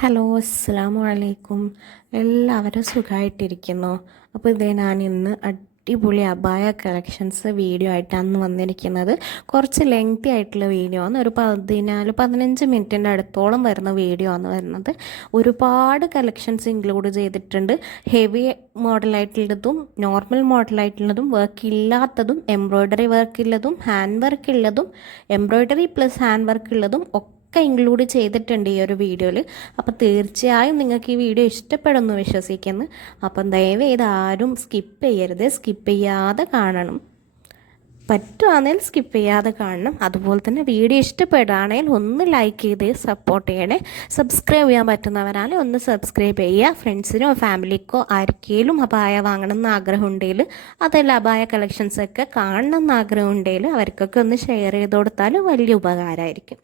Hello അസ്സാമു അലൈക്കും എല്ലാവരും സുഖമായിട്ടിരിക്കുന്നു അപ്പോൾ ഇതേ ഞാൻ ഇന്ന് അടിപൊളി അബായ കളക്ഷൻസ് വീഡിയോ ആയിട്ടാണ് വന്നിരിക്കുന്നത്. കുറച്ച് ലെങ്തി ആയിട്ടുള്ള വീഡിയോ ആണ്. ഒരു പതിനാല് പതിനഞ്ച് മിനിറ്റിന്റെ അടുത്തോളം വരുന്ന വീഡിയോ ആണ് വരുന്നത്. ഒരുപാട് കളക്ഷൻസ് ഇൻക്ലൂഡ് ചെയ്തിട്ടുണ്ട്. ഹെവി മോഡലായിട്ടുള്ളതും നോർമൽ മോഡലായിട്ടുള്ളതും വർക്ക് ഇല്ലാത്തതും എംബ്രോയ്ഡറി വർക്ക് ഉള്ളതും ഹാൻഡ് വർക്ക് ഉള്ളതും എംബ്രോയ്ഡറി പ്ലസ് ഹാൻഡ് വർക്ക് ഉള്ളതും ഒക്കെ ഒക്കെ ഇൻക്ലൂഡ് ചെയ്തിട്ടുണ്ട് ഈ ഒരു വീഡിയോയിൽ അപ്പോൾ തീർച്ചയായും നിങ്ങൾക്ക് ഈ വീഡിയോ ഇഷ്ടപ്പെടുന്നു വിശ്വസിക്കുന്നു. അപ്പം ദയവേത് ആരും സ്കിപ്പ് ചെയ്യരുത്. സ്കിപ്പ് ചെയ്യാതെ കാണണം. പറ്റുവാണെങ്കിൽ സ്കിപ്പ് ചെയ്യാതെ കാണണം. അതുപോലെ തന്നെ വീഡിയോ ഇഷ്ടപ്പെടുകയാണെങ്കിൽ ഒന്ന് ലൈക്ക് ചെയ്ത് സപ്പോർട്ട് ചെയ്യണേ. സബ്സ്ക്രൈബ് ചെയ്യാൻ പറ്റുന്നവരാണെങ്കിൽ ഒന്ന് സബ്സ്ക്രൈബ് ചെയ്യുക. ഫ്രണ്ട്സിനോ ഫാമിലിക്കോ ആർക്കെങ്കിലും അപായ വാങ്ങണം എന്ന് ആഗ്രഹം ഉണ്ടെങ്കിൽ അതല്ല അപായ കളക്ഷൻസൊക്കെ കാണണം എന്ന് ആഗ്രഹം ഉണ്ടെങ്കിൽ അവർക്കൊക്കെ ഒന്ന് ഷെയർ ചെയ്ത് കൊടുത്താൽ വലിയ ഉപകാരമായിരിക്കും.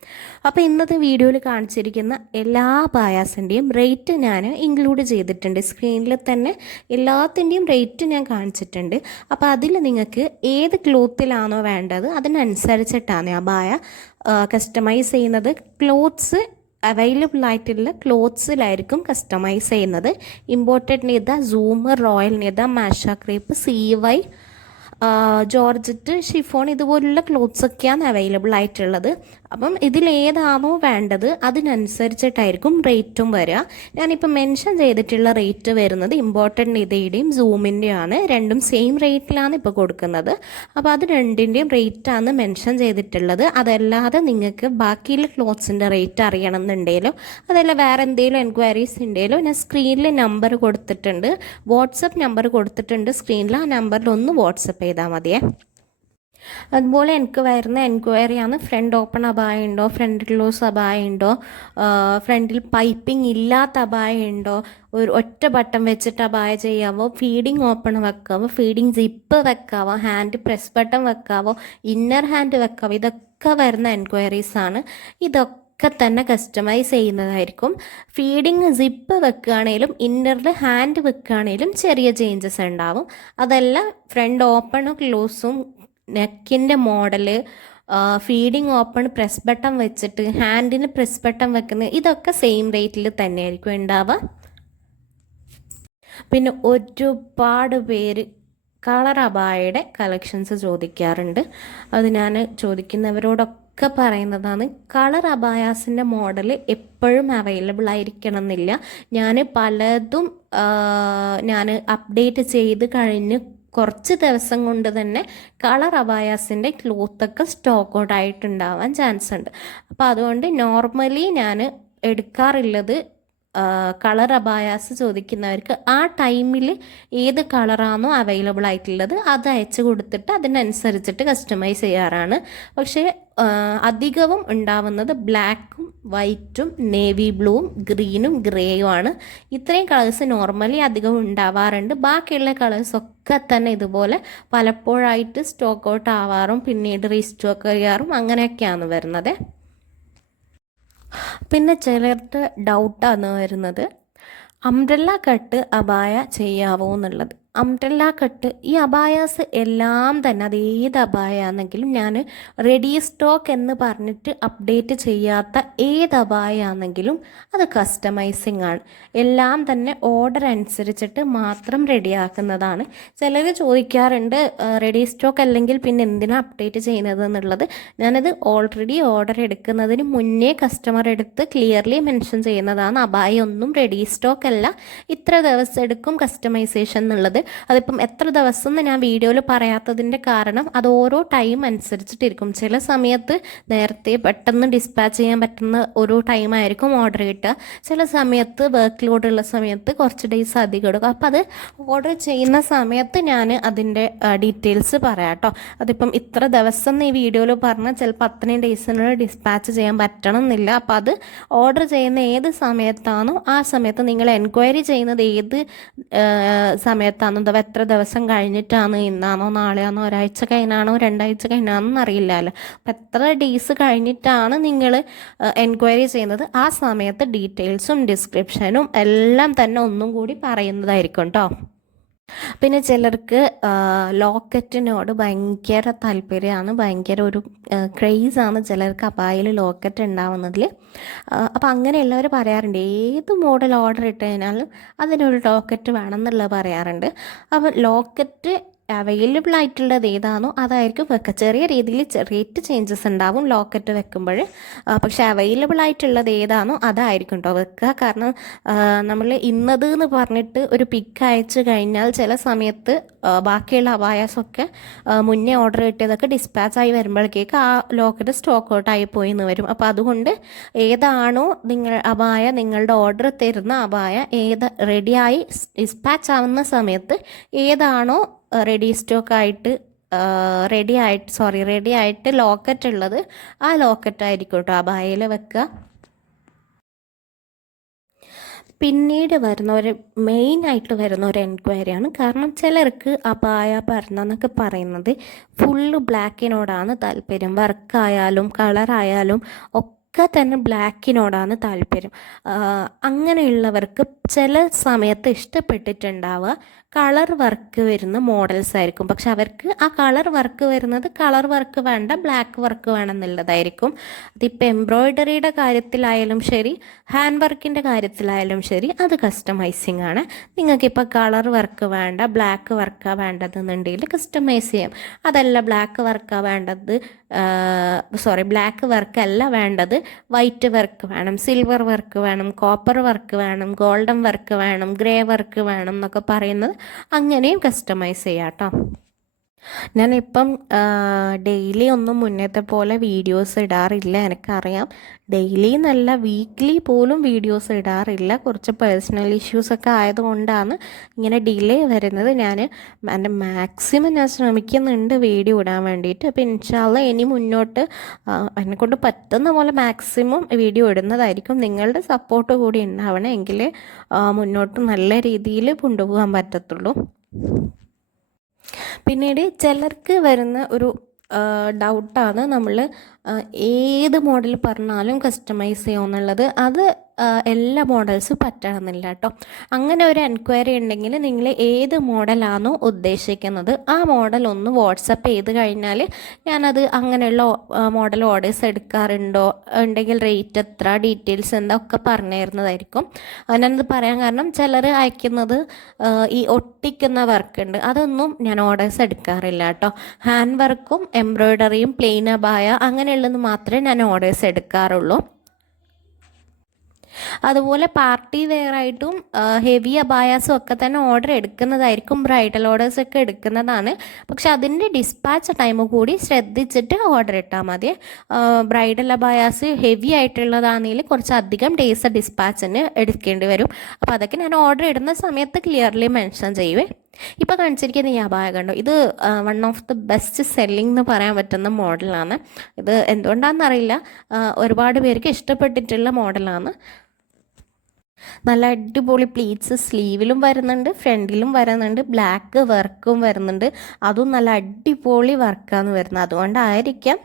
അപ്പോൾ ഇന്നത്തെ വീഡിയോയിൽ കാണിച്ചിരിക്കുന്ന എല്ലാ പായാസിന്റെയും റേറ്റ് ഞാൻ ഇൻക്ലൂഡ് ചെയ്തിട്ടുണ്ട്. സ്ക്രീനിൽ തന്നെ എല്ലാത്തിന്റെയും റേറ്റ് ഞാൻ കാണിച്ചിട്ടുണ്ട്. അപ്പോൾ അതിൽ നിങ്ങൾക്ക് ഏത് ക്ലോത്തിൽ ഏതിലാണോ വേണ്ടത് അതിനനുസരിച്ചിട്ടാണ് ആ ബായ കസ്റ്റമൈസ് ചെയ്യുന്നത്. ക്ലോത്ത്സ് അവൈലബിൾ ആയിട്ടുള്ള ക്ലോത്ത്സിലായിരിക്കും കസ്റ്റമൈസ് ചെയ്യുന്നത്. ഇമ്പോർട്ടന്റ് നിത സൂമർ റോയൽ നിത മാഷ crepe C Y georgette chiffon ഇതുപോലുള്ള ക്ലോത്ത്സ് ഒക്കെയാണ് അവൈലബിൾ ആയിട്ടുള്ളത്. അപ്പം ഇതിലേതാണോ വേണ്ടത് അതിനനുസരിച്ചിട്ടായിരിക്കും റേറ്റും വരിക. ഞാനിപ്പോൾ മെൻഷൻ ചെയ്തിട്ടുള്ള റേറ്റ് വരുന്നത് ഇമ്പോർട്ടന്റ് ഇതയുടെയും സൂമിന്റെയാണ് രണ്ടും സെയിം റേറ്റിലാണ് ഇപ്പോൾ കൊടുക്കുന്നത്. അപ്പോൾ അത് രണ്ടിന്റെയും റേറ്റാണ് മെൻഷൻ ചെയ്തിട്ടുള്ളത്. അതല്ലാതെ നിങ്ങൾക്ക് ബാക്കിയുള്ള ക്ലോത്ത്സിന്റെ റേറ്റ് അറിയണം എന്നുണ്ടെങ്കിലോ അതല്ല വേറെ എന്തെങ്കിലും എൻക്വയറീസ് ഉണ്ടെങ്കിലോ ഞാൻ സ്ക്രീനിൽ നമ്പർ കൊടുത്തിട്ടുണ്ട്. വാട്സപ്പ് നമ്പർ കൊടുത്തിട്ടുണ്ട്. സ്ക്രീനിൽ ആ നമ്പറിൽ ഒന്ന് വാട്സപ്പ് ചെയ്താൽ മതിയേ. അതുപോലെ എനിക്ക് വരുന്ന എൻക്വയറിയാണ് ഫ്രണ്ട് ഓപ്പൺ അബായ ഉണ്ടോ ഫ്രണ്ട് ക്ലോസ് അബായ ഉണ്ടോ ഫ്രണ്ടിൽ പൈപ്പിംഗ് ഇല്ലാത്ത അബായ ഉണ്ടോ ഒരു ഒറ്റ ബട്ടൺ വെച്ചിട്ട് അബായ ചെയ്യാവോ ഫീഡിങ് ഓപ്പൺ വെക്കാവോ ഫീഡിങ് സിപ്പ് വെക്കാവോ ഹാൻഡ് പ്രസ് ബട്ടൺ വെക്കാവോ ഇന്നർ ഹാൻഡ് വെക്കാവോ ഇതൊക്കെ വരുന്ന എൻക്വയറീസ് ആണ്. ഇതൊക്കെ ഒക്കെ തന്നെ കസ്റ്റമൈസ് ചെയ്യുന്നതായിരിക്കും. ഫീഡിങ് സിപ്പ് വെക്കുകയാണെങ്കിലും ഇന്നറിൽ ഹാൻഡ് വെക്കുകയാണെങ്കിലും ചെറിയ ചേഞ്ചസ് ഉണ്ടാവും. അതെല്ലാം ഫ്രണ്ട് ഓപ്പണും ക്ലോസും നെക്കിന്റെ model feeding open press button വെച്ചിട്ട് ഹാൻഡിന് പ്രസ് ബട്ടൺ വെക്കുന്നത് ഇതൊക്കെ സെയിം റേറ്റിൽ തന്നെയായിരിക്കും ഉണ്ടാവുക. പിന്നെ ഒരുപാട് പേര് കളർ അബായയുടെ കളക്ഷൻസ് ചോദിക്കാറുണ്ട്. അത് ഞാൻ ചോദിക്കുന്നവരോടൊക്കെ ഒക്കെ പറയുന്നതാണ് കളർ അബായാസിന്റെ മോഡൽ എപ്പോഴും അവൈലബിൾ ആയിരിക്കണം എന്നില്ല ഞാൻ പലതും ഞാൻ അപ്ഡേറ്റ് ചെയ്ത് കഴിഞ്ഞ് കുറച്ച് ദിവസം കൊണ്ട് തന്നെ കളർ അബായാസിന്റെ ക്ലോത്തൊക്കെ സ്റ്റോക്ക് ഔട്ട് ആയിട്ടുണ്ടാവാൻ ചാൻസ് ഉണ്ട് അപ്പോൾ അതുകൊണ്ട് നോർമലി ഞാൻ എടുക്കാറുള്ളത് കളർ അബായാസ് ചോദിക്കുന്നവർക്ക് ആ ടൈമിൽ ഏത് കളറാണോ അവൈലബിൾ ആയിട്ടുള്ളത് അത് അയച്ചു കൊടുത്തിട്ട് അതിനനുസരിച്ചിട്ട് കസ്റ്റമൈസ് ചെയ്യാറാണ്. പക്ഷേ അധികവും ഉണ്ടാവുന്നത് ബ്ലാക്കും വൈറ്റും നേവി ബ്ലൂവും ഗ്രീനും ഗ്രേയും ആണ്. ഇത്രയും കളേഴ്സ് നോർമലി അധികം ഉണ്ടാവാറുണ്ട്. ബാക്കിയുള്ള കളേഴ്സ് ഒക്കെ തന്നെ ഇതുപോലെ പലപ്പോഴായിട്ട് സ്റ്റോക്ക് ഔട്ട് ആവാറും പിന്നീട് റീസ്റ്റോക്ക് ചെയ്യാറും അങ്ങനെയൊക്കെയാണ് വരുന്നത്. പിന്നെ ചിലർക്ക് ഡൗട്ടാണ് വരുന്നത്. അംബ്രല്ല കട്ട് അബായ ചെയ്യാവോ എന്നുള്ളത്. അംബ്രല്ല കട്ട് ഈ അബായാസ് എല്ലാം തന്നെ അത് ഏത് അബായാണെങ്കിലും ഞാൻ റെഡി സ്റ്റോക്ക് എന്ന് പറഞ്ഞിട്ട് അപ്ഡേറ്റ് ചെയ്യാത്ത ഏത് അബായാണെങ്കിലും അത് കസ്റ്റമൈസിങ് ആണ്. എല്ലാം തന്നെ ഓർഡർ അനുസരിച്ചിട്ട് മാത്രം റെഡിയാക്കുന്നതാണ് ചിലർ ചോദിക്കാറുണ്ട് റെഡി സ്റ്റോക്ക് അല്ലെങ്കിൽ പിന്നെ എന്തിനാണ് അപ്ഡേറ്റ് ചെയ്യുന്നത് എന്നുള്ളത്. ഞാനത് ഓൾറെഡി ഓർഡർ എടുക്കുന്നതിന് മുന്നേ കസ്റ്റമർ എടുത്ത് ക്ലിയർലി മെൻഷൻ ചെയ്യുന്നതാണ്. അബായ ഒന്നും റെഡി സ്റ്റോക്ക് അല്ല. ഇത്ര ദിവസം എടുക്കും കസ്റ്റമൈസേഷൻ എന്നുള്ളത്. അതിപ്പം എത്ര ദിവസം എന്ന് ഞാൻ വീഡിയോയിൽ പറയാത്തതിന്റെ കാരണം അത് ഓരോ ടൈം അനുസരിച്ചിട്ടിരിക്കും. ചില സമയത്ത് നേരത്തെ പെട്ടെന്ന് ഡിസ്പാച്ച് ചെയ്യാൻ പറ്റുന്ന ഒരു ടൈമായിരിക്കും ഓർഡർ കിട്ടുക. ചില സമയത്ത് വർക്ക് ലോഡ് ഉള്ള സമയത്ത് കുറച്ച് ഡേയ്സ് അധികം എടുക്കും. അപ്പോൾ അത് ഓർഡർ ചെയ്യുന്ന സമയത്ത് ഞാൻ അതിന്റെ ഡീറ്റെയിൽസ് പറയാം കേട്ടോ. അതിപ്പം ഇത്ര ദിവസം ഈ വീഡിയോയിൽ പറഞ്ഞാൽ ചിലപ്പോൾ അത്രയും ഡേയ്സിനുള്ളിൽ ഡിസ്പാച്ച് ചെയ്യാൻ പറ്റണം എന്നില്ല അപ്പോൾ അത് ഓർഡർ ചെയ്യുന്ന ഏത് സമയത്താണോ ആ സമയത്ത് നിങ്ങൾ എൻക്വയറി ചെയ്യുന്നത് ഏത് സമയത്താണോ അഥവാ എത്ര ദിവസം കഴിഞ്ഞിട്ടാണ്? ഇന്നാണോ? നാളെയാണോ? ഒരാഴ്ച കഴിഞ്ഞാണോ? രണ്ടാഴ്ച കഴിഞ്ഞാണോ അറിയില്ലല്ലോ. അപ്പം എത്ര ഡേയ്സ് കഴിഞ്ഞിട്ടാണ് നിങ്ങൾ എൻക്വയറി ചെയ്യുന്നത്? ആ സമയത്ത് ഡീറ്റെയിൽസും ഡിസ്ക്രിപ്ഷനും എല്ലാം തന്നെ ഒന്നും കൂടി പറയുന്നതായിരിക്കും കേട്ടോ പിന്നെ ചിലർക്ക് ലോക്കറ്റിനോട് ഭയങ്കര താല്പര്യമാണ് ഭയങ്കര ഒരു ക്രേസാണ് ചിലർക്ക് അപ്പായിൽ ലോക്കറ്റ് ഉണ്ടാവുന്നതിൽ അപ്പോൾ അങ്ങനെയുള്ളവർ പറയാറുണ്ട് ഏത് മോഡൽ ഓർഡർ ഇട്ട് കഴിഞ്ഞാലും അതിനൊരു ലോക്കറ്റ് വേണം എന്നുള്ളത് പറയാറുണ്ട്. അപ്പോൾ ലോക്കറ്റ് അവൈലബിൾ ആയിട്ടുള്ളത് ഏതാണോ അതായിരിക്കും വെക്കുക ചെറിയ രീതിയിൽ റേറ്റ് ചേഞ്ചസ് ഉണ്ടാവും ലോക്കറ്റ് വെക്കുമ്പോൾ. പക്ഷെ അവൈലബിൾ ആയിട്ടുള്ളത് ഏതാണോ അതായിരിക്കും കേട്ടോ വെക്കുക കാരണം നമ്മൾ ഇന്നത് എന്ന് പറഞ്ഞിട്ട് ഒരു പിക്ക് അയച്ചു കഴിഞ്ഞാൽ ചില സമയത്ത് ബാക്കിയുള്ള അവായാസൊക്കെ മുന്നേ ഓർഡർ കിട്ടിയതൊക്കെ ഡിസ്പാച്ച് ആയി വരുമ്പോഴേക്ക് ആ ലോക്കറ്റ് സ്റ്റോക്ക് ഔട്ടായി പോയി എന്ന് വരും. അപ്പോൾ അതുകൊണ്ട് ഏതാണോ നിങ്ങൾ അപായ നിങ്ങളുടെ ഓർഡർ തരുന്ന അപായ ഏത് റെഡിയായി ഡിസ്പാച്ച് ആവുന്ന സമയത്ത് ഏതാണോ റെഡി സ്റ്റോക്ക് ആയിട്ട് റെഡി ആയിട്ട് സോറി റെഡി ആയിട്ട് ലോക്കറ്റ് ഉള്ളത് ആ ലോക്കറ്റ് ആയിരിക്കും കേട്ടോ അബായയിൽ വെക്കുക പിന്നീട് വരുന്ന ഒരു മെയിൻ ആയിട്ട് വരുന്ന ഒരു എൻക്വയറിയാണ് കാരണം ചിലർക്ക് അപായ ഭരണം എന്നൊക്കെ പറയുന്നത് ഫുള്ള് ബ്ലാക്കിനോടാണ് താല്പര്യം. വർക്കായാലും കളറായാലും ഒക്കെ തന്നെ ബ്ലാക്കിനോടാണ് താല്പര്യം. അങ്ങനെയുള്ളവർക്ക് ചില സമയത്ത് ഇഷ്ടപ്പെട്ടിട്ടുണ്ടാവുക. കളർ വർക്ക് വരുന്ന മോഡൽസ് ആയിരിക്കും. പക്ഷെ അവർക്ക് ആ കളർ വർക്ക് വരുന്നത് കളർ വർക്ക് വേണ്ട ബ്ലാക്ക് വർക്ക് വേണമെന്നുള്ളതായിരിക്കും. അതിപ്പോൾ എംബ്രോയ്ഡറിയുടെ കാര്യത്തിലായാലും ശരി ഹാൻഡ് വർക്കിന്റെ കാര്യത്തിലായാലും ശരി അത് കസ്റ്റമൈസിങ് ആണ്. നിങ്ങൾക്കിപ്പോൾ കളർ വർക്ക് വേണ്ട ബ്ലാക്ക് വർക്കാണ് വേണ്ടതെന്നുണ്ടെങ്കിൽ കസ്റ്റമൈസ് ചെയ്യാം. അതല്ല ബ്ലാക്ക് വർക്കാണ് വേണ്ടത് സോറി ബ്ലാക്ക് വർക്ക് അല്ല വേണ്ടത് വൈറ്റ് വർക്ക് വേണം സിൽവർ വർക്ക് വേണം കോപ്പർ വർക്ക് വേണം ഗോൾഡൻ വർക്ക് വേണം ഗ്രേ വർക്ക് വേണം എന്നൊക്കെ പറയുന്നത് അങ്ങനെയും കസ്റ്റമൈസ് ചെയ്യാം കേട്ടോ ഞാനിപ്പം ഡെയിലി ഒന്നും മുന്നത്തെ പോലെ വീഡിയോസ് ഇടാറില്ല. എനിക്കറിയാം. ഡെയിലി എന്നല്ല വീക്ക്ലി പോലും വീഡിയോസ് ഇടാറില്ല. കുറച്ച് പേഴ്സണൽ ഇഷ്യൂസൊക്കെ ആയതുകൊണ്ടാണ് ഇങ്ങനെ ഡിലേ വരുന്നത്. ഞാൻ എന്റെ മാക്സിമം ഞാൻ ശ്രമിക്കുന്നുണ്ട് വീഡിയോ ഇടാൻ വേണ്ടിയിട്ട്. അപ്പോൾ ഇൻഷാല്ല ഇനി മുന്നോട്ട് എന്നെക്കൊണ്ട് പറ്റുന്ന പോലെ മാക്സിമം വീഡിയോ ഇടുന്നതായിരിക്കും. നിങ്ങളുടെ സപ്പോർട്ട് കൂടി ഉണ്ടാവണം എങ്കിലേ മുന്നോട്ട് നല്ല രീതിയിൽ കൊണ്ടുപോകാൻ പറ്റത്തുള്ളൂ. പിന്നീട് ചിലർക്ക് വരുന്ന ഒരു ഡൗട്ടാണ് നമ്മൾ ഏത് മോഡൽ പറഞ്ഞാലും കസ്റ്റമൈസ് ചെയ്യുമെന്നുള്ളത് അത് എല്ലാ മോഡൽസും പറ്റണമെന്നില്ല കേട്ടോ അങ്ങനെ ഒരു എൻക്വയറി ഉണ്ടെങ്കിൽ നിങ്ങൾ ഏത് മോഡലാണോ ഉദ്ദേശിക്കുന്നത് ആ മോഡൽ ഒന്ന് വാട്സപ്പ് ചെയ്ത് കഴിഞ്ഞാൽ ഞാനത് അങ്ങനെയുള്ള മോഡൽ ഓർഡേഴ്സ് എടുക്കാറുണ്ടോ ഉണ്ടെങ്കിൽ റേറ്റ് എത്ര ഡീറ്റെയിൽസ് എന്താ ഒക്കെ പറഞ്ഞു തരുന്നതായിരിക്കും ഞാനത് പറയാൻ കാരണം ചിലർ അയക്കുന്നത് ഈ ഒട്ടിക്കുന്ന വർക്ക് ഉണ്ട് അതൊന്നും ഞാൻ ഓർഡേഴ്സ് എടുക്കാറില്ല കേട്ടോ ഹാൻഡ് വർക്കും എംബ്രോയ്ഡറിയും പ്ലെയിൻ അബായ അങ്ങനെയുള്ളത് മാത്രമേ ഞാൻ ഓർഡേഴ്സ് എടുക്കാറുള്ളൂ. അതുപോലെ പാർട്ടി വെയർ ആയിട്ടും ഹെവി അബായാസും ഒക്കെ തന്നെ ഓർഡർ എടുക്കുന്നതായിരിക്കും ബ്രൈഡൽ ഓർഡേഴ്സ് ഒക്കെ എടുക്കുന്നതാണ്. പക്ഷെ അതിന്റെ ഡിസ്പാച്ച് ടൈം കൂടി ശ്രദ്ധിച്ചിട്ട് ഓർഡർ ഇട്ടാൽ മതി. ബ്രൈഡൽ അബായാസ് ഹെവി ആയിട്ടുള്ളതാണെങ്കിൽ കുറച്ചധികം ഡേയ്സ് ഡിസ്പാച്ചിന് എടുക്കേണ്ടി വരും. അപ്പോൾ അതൊക്കെ ഞാൻ ഓർഡർ ഇടുന്ന സമയത്ത് ക്ലിയർലി മെൻഷൻ ചെയ്യുവേ. ഇപ്പോൾ കാണിച്ചിരിക്കുന്ന ഈ അബായ കണ്ടോ? ഇത് one of the best selling എന്ന് പറയാൻ പറ്റുന്ന മോഡലാണ് ഇത് എന്തുകൊണ്ടാണെന്നറിയില്ല. ഒരുപാട് പേർക്ക് ഇഷ്ടപ്പെട്ടിട്ടുള്ള മോഡലാണ് നല്ല അടിപൊളി പ്ലീറ്റ്സ് സ്ലീവിലും വരുന്നുണ്ട് ഫ്രണ്ടിലും വരുന്നുണ്ട് ബ്ലാക്ക് വർക്കും വരുന്നുണ്ട്. അതും നല്ല അടിപൊളി വർക്കാണ് വരുന്നത്. അതുകൊണ്ടായിരിക്കാം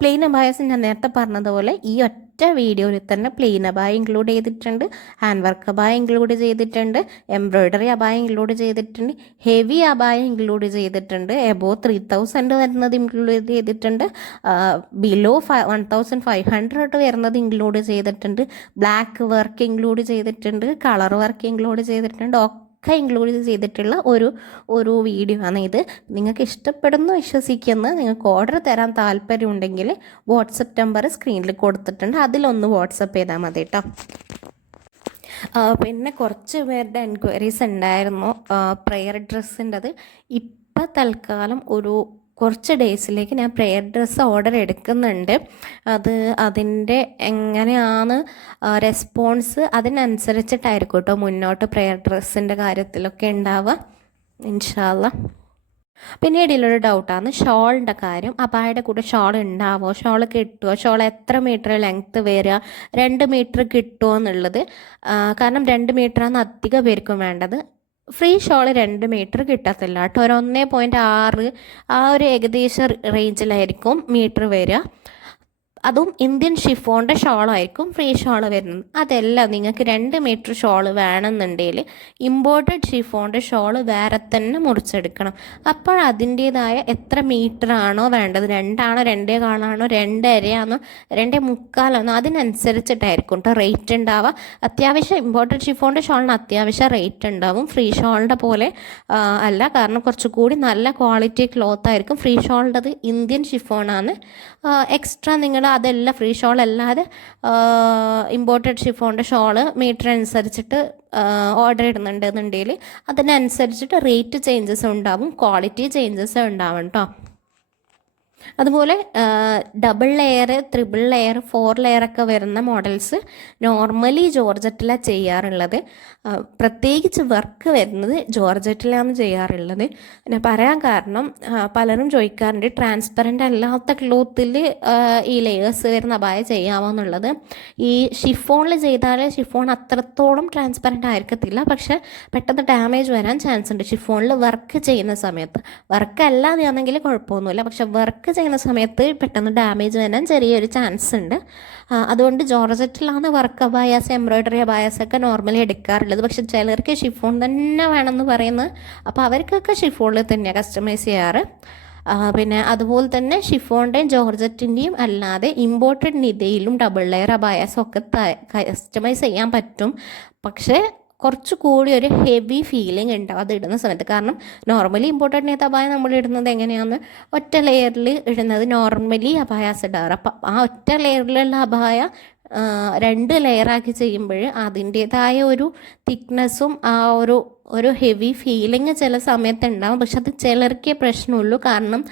പ്ലെയിൻ അബായസ് ഞാൻ നേരത്തെ പറഞ്ഞതുപോലെ ഈ ഒറ്റ വീഡിയോയിൽ തന്നെ പ്ലെയിൻ അബായ ഇൻക്ലൂഡ് ചെയ്തിട്ടുണ്ട്. ഹാൻഡ് വർക്ക് അബായ ഇൻക്ലൂഡ് ചെയ്തിട്ടുണ്ട്. എംബ്രോയ്ഡറി അബായ ഇൻക്ലൂഡ് ചെയ്തിട്ടുണ്ട്. ഹെവി അബായ ഇൻക്ലൂഡ് ചെയ്തിട്ടുണ്ട്. എബോ ത്രീ തൗസൻഡ് വരുന്നത് ഇൻക്ലൂഡ് ചെയ്തിട്ടുണ്ട്. Below five one thousand five hundred വരുന്നത് ഇൻക്ലൂഡ് ചെയ്തിട്ടുണ്ട്. ബ്ലാക്ക് വർക്ക് ഇൻക്ലൂഡ് ചെയ്തിട്ടുണ്ട്. കളർ വർക്ക് ഇൻക്ലൂഡ് ചെയ്തിട്ടുണ്ട്. ഒക്കെ ഇൻക്ലൂഡ് ചെയ്തിട്ടുള്ള ഒരു ഒരു വീഡിയോ ആണ് ഇത്. നിങ്ങൾക്ക് ഇഷ്ടപ്പെടുന്നു വിശ്വസിക്കുന്നു. നിങ്ങൾക്ക് ഓർഡർ തരാൻ താല്പര്യമുണ്ടെങ്കിൽ വാട്സപ്പ് നമ്പർ സ്ക്രീനിൽ കൊടുത്തിട്ടുണ്ട്. അതിലൊന്ന് വാട്സപ്പ് ചെയ്താൽ മതി കേട്ടോ പിന്നെ കുറച്ച് പേരുടെ എൻക്വയറീസ് ഉണ്ടായിരുന്നു. പ്രെയർ ഡ്രസ്സിന്റെത് ഇപ്പം തൽക്കാലം ഒരു കുറച്ച് ഡേയ്സിലേക്ക് ഞാൻ പ്രെയർ ഡ്രസ്സ് ഓർഡർ എടുക്കുന്നുണ്ട്. അത് അതിന്റെ എങ്ങനെയാണ് റെസ്പോൺസ് അതിനനുസരിച്ചിട്ടായിരിക്കും കേട്ടോ മുന്നോട്ട് പ്രെയർ ഡ്രസ്സിന്റെ കാര്യത്തിലൊക്കെ ഉണ്ടാവുക. ഇൻഷാല്ല പിന്നീടുള്ളൊരു ഡൗട്ടാണ് ഷോളിന്റെ കാര്യം. അപ്പായുടെ കൂടെ ഷോൾ ഉണ്ടാവോ ഷോൾ കിട്ടുമോ? ഷോൾ എത്ര മീറ്റർ ലെങ്ത്ത് വരിക? രണ്ട് മീറ്റർ കിട്ടുമോ എന്നുള്ളത് കാരണം രണ്ട് മീറ്ററാണ് അധികം പേർക്കും വേണ്ടത്. ഫ്രീ ഷോൾ രണ്ട് മീറ്റർ കിട്ടത്തില്ല കേട്ടോ. ഒരു ഒന്നേ പോയിന്റ് ആറ് ആ ഒരു ഏകദേശം റേഞ്ചിലായിരിക്കും മീറ്റർ വരിക. അതും ഇന്ത്യൻ ഷിഫോണിന്റെ ഷോളായിരിക്കും ഫ്രീ ഷോൾ വരുന്നത്. അതല്ല നിങ്ങൾക്ക് രണ്ട് മീറ്റർ ഷോൾ വേണമെന്നുണ്ടെങ്കിൽ ഇമ്പോർട്ടഡ് ഷിഫോണിന്റെ ഷോൾ വേറെ തന്നെ മുറിച്ചെടുക്കണം. അപ്പോൾ അതിന്റേതായ എത്ര മീറ്റർ ആണോ വേണ്ടത്? രണ്ടാണോ രണ്ടേ കാലാണോ രണ്ടരയാണോ രണ്ടേ മുക്കാലാണോ? അതിനനുസരിച്ചിട്ടായിരിക്കും കേട്ടോ റേറ്റ് ഉണ്ടാവുക. അത്യാവശ്യം ഇമ്പോർട്ടഡ് ഷിഫോണിന്റെ ഷോളിന് അത്യാവശ്യം റേറ്റ് ഉണ്ടാവും. ഫ്രീ ഷോളിന്റെ പോലെ അല്ല. കാരണം കുറച്ചുകൂടി നല്ല ക്വാളിറ്റി ക്ലോത്ത് ആയിരിക്കും. ഫ്രീ ഷോളിന്റെത് ഇന്ത്യൻ ഷിഫോണാണ് എക്സ്ട്രാ നിങ്ങൾ അതെല്ലാം ഫ്രീ ഷോൾ അല്ലാതെ ഇമ്പോർട്ടഡ് ഷിഫോണിന്റെ ഷോൾ മീറ്റർ അനുസരിച്ചിട്ട് ഓർഡർ ഇടുന്നുണ്ടെന്നുണ്ടെങ്കിൽ അതിനനുസരിച്ചിട്ട് റേറ്റ് ചേഞ്ചസ് ഉണ്ടാവും ക്വാളിറ്റി ചേഞ്ചസ് ഉണ്ടാവും കേട്ടോ അതുപോലെ double layer triple layer four layer ഒക്കെ വരുന്ന മോഡൽസ് നോർമലി ജോർജറ്റിലാണ് ചെയ്യാറുള്ളത്. പ്രത്യേകിച്ച് വർക്ക് വരുന്നത് ജോർജറ്റിലാണ് ചെയ്യാറുള്ളത്. പിന്നെ പറയാൻ കാരണം പലരും ചോദിക്കാറുണ്ട് ട്രാൻസ്പെറന്റ് അല്ലാത്ത ക്ലോത്തിൽ ഈ ലെയേഴ്സ് വരുന്ന അപായ ചെയ്യാമോ എന്നുള്ളത്. ഈ ഷിഫോണിൽ ചെയ്താൽ ഷിഫോൺ അത്രത്തോളം ട്രാൻസ്പെറന്റ് ആയിരിക്കത്തില്ല. പക്ഷെ പെട്ടെന്ന് ഡാമേജ് വരാൻ ചാൻസ് ഉണ്ട്. ഷിഫോണിൽ വർക്ക് ചെയ്യുന്ന സമയത്ത്. വർക്ക് അല്ലാതെയാണെങ്കിൽ കുഴപ്പമൊന്നുമില്ല. പക്ഷെ വർക്ക് ചെയ്യുന്ന സമയത്ത് പെട്ടെന്ന് ഡാമേജ് വരാൻ ചെറിയൊരു ചാൻസ് ഉണ്ട്. അതുകൊണ്ട് ജോർജറ്റിലാണ് വർക്ക് അബായാസ് എംബ്രോയിഡറി അബായാസ് ഒക്കെ നോർമലി എടുക്കാറുള്ളത്. പക്ഷെ ചിലർക്ക് ഷിഫോൺ തന്നെ വേണമെന്ന് പറയുന്നത് അപ്പോൾ അവർക്കൊക്കെ ഷിഫോണിൽ തന്നെയാണ് കസ്റ്റമൈസ് ചെയ്യാറ്. പിന്നെ അതുപോലെ തന്നെ ഷിഫോണിന്റെയും ജോർജറ്റിന്റെയും അല്ലാതെ ഇമ്പോർട്ടഡ് നിതയിലും ഡബിൾ ലെയർ അബായാസും ഒക്കെ കസ്റ്റമൈസ് ചെയ്യാൻ പറ്റും. പക്ഷേ കുറച്ചുകൂടി ഒരു ഹെവി ഫീലിംഗ് ഉണ്ടാവും അത് ഇടുന്ന സമയത്ത്. കാരണം നോർമലി ഇമ്പോർട്ടന്റ് അപായ നമ്മൾ ഇടുന്നത് എങ്ങനെയാണ് ഒറ്റ ലെയറിൽ ഇടുന്നത് നോർമലി അബായ ഇടാറ്. അപ്പം ആ ഒറ്റ ലെയറിലുള്ള അപായ ആ, രണ്ട് ലെയറാക്കി ചെയ്യുമ്പോൾ അതിന്റെതായ ഒരു തിക്നെസ്സും ആ ഒരു ഒരു ഹെവി ഫീലിംഗ് ചില സമയത്ത് ഉണ്ടാവും. പക്ഷെ അത് ചിലർക്കേ പ്രശ്നമുള്ളൂ. കാരണം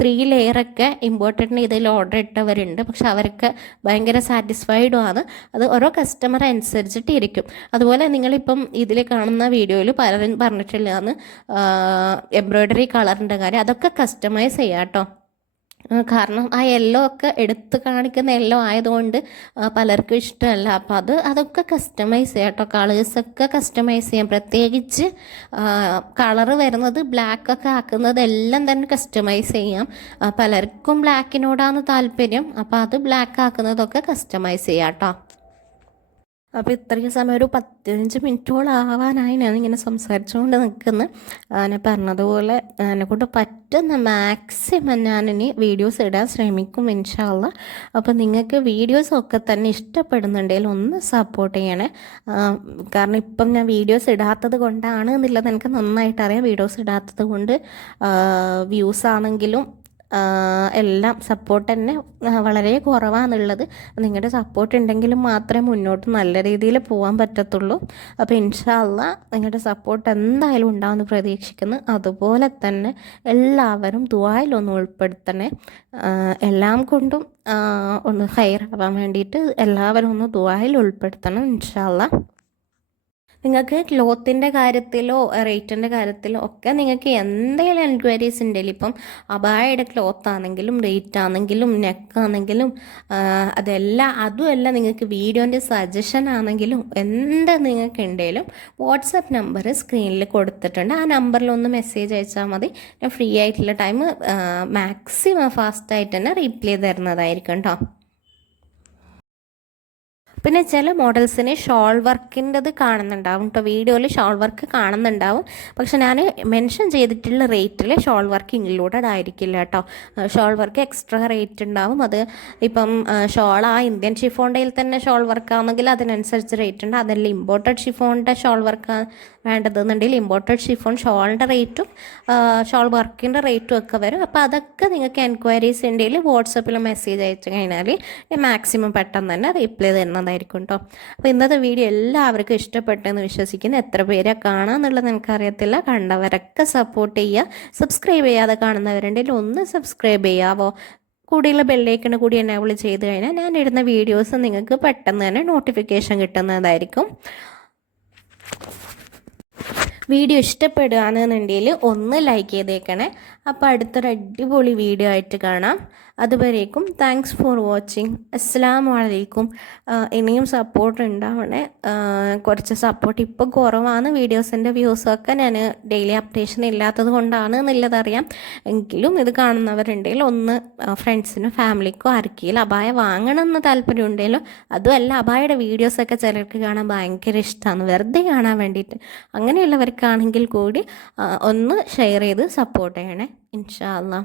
ത്രീ ലെയറൊക്കെ ഇമ്പോർട്ടന്റ് ഇതിൽ ഓർഡർ ഇട്ടവരുണ്ട്. പക്ഷെ അവർക്ക് ഭയങ്കര സാറ്റിസ്ഫൈഡും ആണ്. അത് ഓരോ കസ്റ്റമർ അനുസരിച്ചിട്ട് ഇരിക്കും അതുപോലെ നിങ്ങളിപ്പം ഇതിൽ കാണുന്ന വീഡിയോയിൽ പലരും പറഞ്ഞിട്ടില്ലാന്ന് എംബ്രോയ്ഡറി കളറിന്റെ കാര്യം. അതൊക്കെ കസ്റ്റമൈസ് ചെയ്യാം കേട്ടോ. കാരണം ആ യെല്ലോ ഒക്കെ എടുത്ത് കാണിക്കുന്ന യെല്ലോ ആയതുകൊണ്ട് പലർക്കും ഇഷ്ടമല്ല. അപ്പോൾ അത് അതൊക്കെ കസ്റ്റമൈസ് ചെയ്യാം കേട്ടോ കളേഴ്സൊക്കെ കസ്റ്റമൈസ് ചെയ്യാം. പ്രത്യേകിച്ച് കളറ് വരുന്നത് ബ്ലാക്ക് ഒക്കെ ആക്കുന്നത് എല്ലാം തന്നെ കസ്റ്റമൈസ് ചെയ്യാം. പലർക്കും ബ്ലാക്കിനോടാണ് താല്പര്യം. അപ്പോൾ അത് ബ്ലാക്ക് ആക്കുന്നതൊക്കെ കസ്റ്റമൈസ് ചെയ്യാം കേട്ടോ അപ്പോൾ ഇത്രയും സമയം ഒരു പതിനഞ്ച് മിനിറ്റോളം ആവാനായി ഞാൻ ഇങ്ങനെ സംസാരിച്ചുകൊണ്ട് നിൽക്കുന്നു. ഞാൻ പറഞ്ഞതുപോലെ എന്നെ കൊണ്ട് പറ്റുന്ന മാക്സിമം ഞാനിനി വീഡിയോസ് ഇടാൻ ശ്രമിക്കും ഇൻഷാല്ല അപ്പോൾ നിങ്ങൾക്ക് വീഡിയോസ് ഒക്കെ തന്നെ ഇഷ്ടപ്പെടുന്നുണ്ടെങ്കിൽ ഒന്ന് സപ്പോർട്ട് ചെയ്യണേ. കാരണം ഇപ്പം ഞാൻ വീഡിയോസ് ഇടാത്തത് കൊണ്ടാണ് എന്നുള്ളത് എനിക്ക് നന്നായിട്ട് അറിയാം. വീഡിയോസ് ഇടാത്തത് കൊണ്ട് വ്യൂസ് ആണെങ്കിലും എല്ലാം സപ്പോർട്ട് തന്നെ വളരെ കുറവാണെന്നുള്ളത് നിങ്ങളുടെ സപ്പോർട്ട് ഉണ്ടെങ്കിൽ മാത്രമേ മുന്നോട്ട് നല്ല രീതിയിൽ പോകാൻ പറ്റത്തുള്ളൂ. അപ്പോൾ ഇൻഷാല്ല നിങ്ങളുടെ സപ്പോർട്ട് എന്തായാലും ഉണ്ടാവുമെന്ന് പ്രതീക്ഷിക്കുന്നു. അതുപോലെ തന്നെ എല്ലാവരും ദുബായിലൊന്ന് ഉൾപ്പെടുത്തണേ. എല്ലാം കൊണ്ടും ഒന്ന് ഹയർ ആവാൻ വേണ്ടിയിട്ട് എല്ലാവരും ഒന്ന് ദുബായിൽ ഉൾപ്പെടുത്തണം ഇൻഷാല്ല നിങ്ങൾക്ക് ക്ലോത്തിന്റെ കാര്യത്തിലോ റേറ്റിന്റെ കാര്യത്തിലോ ഒക്കെ നിങ്ങൾക്ക് എന്തെങ്കിലും എൻക്വയറീസ് ഉണ്ടെങ്കിൽ ഇപ്പം അബായയുടെ ക്ലോത്ത് ആണെങ്കിലും റേറ്റ് ആണെങ്കിലും നെക്ക് ആണെങ്കിലും അതെല്ലാം അതുമല്ല നിങ്ങൾക്ക് വീഡിയോന്റെ സജഷൻ ആണെങ്കിലും എന്ത് നിങ്ങൾക്ക് ഉണ്ടെങ്കിലും വാട്സപ്പ് നമ്പർ സ്ക്രീനിൽ കൊടുത്തിട്ടുണ്ട്. ആ നമ്പറിൽ ഒന്ന് മെസ്സേജ് അയച്ചാൽ മതി. ഞാൻ ഫ്രീ ആയിട്ടുള്ള ടൈം മാക്സിമം ഫാസ്റ്റായിട്ട് തന്നെ റീപ്ലൈ തരുന്നതായിരിക്കും കേട്ടോ പിന്നെ ചില മോഡൽസിന് ഷോൾ വർക്കിന്റെത് കാണുന്നുണ്ടാവും കേട്ടോ വീഡിയോയിൽ ഷോൾ വർക്ക് കാണുന്നുണ്ടാവും. പക്ഷെ ഞാൻ മെൻഷൻ ചെയ്തിട്ടുള്ള റേറ്റിൽ ഷോൾ വർക്ക് ഇൻക്ലൂഡഡ് ആയിരിക്കില്ല കേട്ടോ ഷോൾ വർക്ക് എക്സ്ട്രാ റേറ്റ് ഉണ്ടാവും. അത് ഇപ്പം ഷോൾ ആ ഇന്ത്യൻ ഷിഫോണ്ടയിൽ തന്നെ ഷോൾ വർക്ക് ആണെങ്കിൽ അതിനനുസരിച്ച് റേറ്റ് ഉണ്ട്. അതല്ല ഇമ്പോർട്ടഡ് ഷിഫോണിന്റെ ഷോൾ വർക്ക് വേണ്ടതെന്നുണ്ടെങ്കിൽ ഇമ്പോർട്ടഡ് ഷിഫോൺ ഷോളിന്റെ റേറ്റും ഷോൾ വർക്കിന്റെ റേറ്റും ഒക്കെ വരും. അപ്പോൾ അതൊക്കെ നിങ്ങൾക്ക് എൻക്വയറീസ് ഉണ്ടെങ്കിൽ വാട്സപ്പിൽ മെസ്സേജ് അയച്ചു കഴിഞ്ഞാൽ മാക്സിമം പെട്ടെന്ന് തന്നെ റിപ്ലൈ തരുന്നതായിരിക്കും കേട്ടോ അപ്പോൾ ഇന്നത്തെ വീഡിയോ എല്ലാവർക്കും ഇഷ്ടപ്പെട്ടെന്ന് വിശ്വസിക്കുന്നു. എത്ര പേരെ കാണാമെന്നുള്ളത് എനിക്കറിയത്തില്ല. കണ്ടവരൊക്കെ സപ്പോർട്ട് ചെയ്യുക സബ്സ്ക്രൈബ് ചെയ്യാതെ കാണുന്നവരുണ്ടെങ്കിൽ ഒന്ന് സബ്സ്ക്രൈബ് ചെയ്യാവോ. കൂടിയുള്ള ബെല്ലൈക്കണ് കൂടി എനേബിൾ ചെയ്ത് കഴിഞ്ഞാൽ ഞാൻ ഇടുന്ന വീഡിയോസ് നിങ്ങൾക്ക് പെട്ടെന്ന് തന്നെ നോട്ടിഫിക്കേഷൻ കിട്ടുന്നതായിരിക്കും. വീഡിയോ ഇഷ്ടപ്പെടുകയാണെന്നുണ്ടെങ്കിൽ ഒന്ന് ലൈക്ക് ചെയ്തേക്കണേ. അപ്പോൾ അടുത്തൊരു അടിപൊളി വീഡിയോ ആയിട്ട് കാണാം. അതുവരേക്കും. താങ്ക്സ് ഫോർ വാച്ചിങ് അസ്സാം വലൈക്കും ഇനിയും സപ്പോർട്ട് ഉണ്ടാവണേ. കുറച്ച് സപ്പോർട്ട് ഇപ്പോൾ കുറവാണ്. വീഡിയോസിന്റെ വ്യൂസൊക്കെ ഞാൻ ഡെയിലി അപ്ഡേഷൻ ഇല്ലാത്തത് കൊണ്ടാണ് എന്നുള്ളതറിയാം. എങ്കിലും ഇത് കാണുന്നവരുണ്ടെങ്കിൽ ഒന്ന് ഫ്രണ്ട്സിനും ഫാമിലിക്കോ ആർക്കെങ്കിലും അപായ വാങ്ങണമെന്ന് താല്പര്യം ഉണ്ടെങ്കിലും അതുമല്ല അപായയുടെ വീഡിയോസൊക്കെ ചിലർക്ക് കാണാൻ ഭയങ്കര ഇഷ്ടമാണ്. വെറുതെ കാണാൻ വേണ്ടിയിട്ട്. അങ്ങനെയുള്ളവർക്കാണെങ്കിൽ കൂടി ഒന്ന് ഷെയർ ചെയ്ത് സപ്പോർട്ട് ചെയ്യണേ. ഇൻഷാ അല്ലാ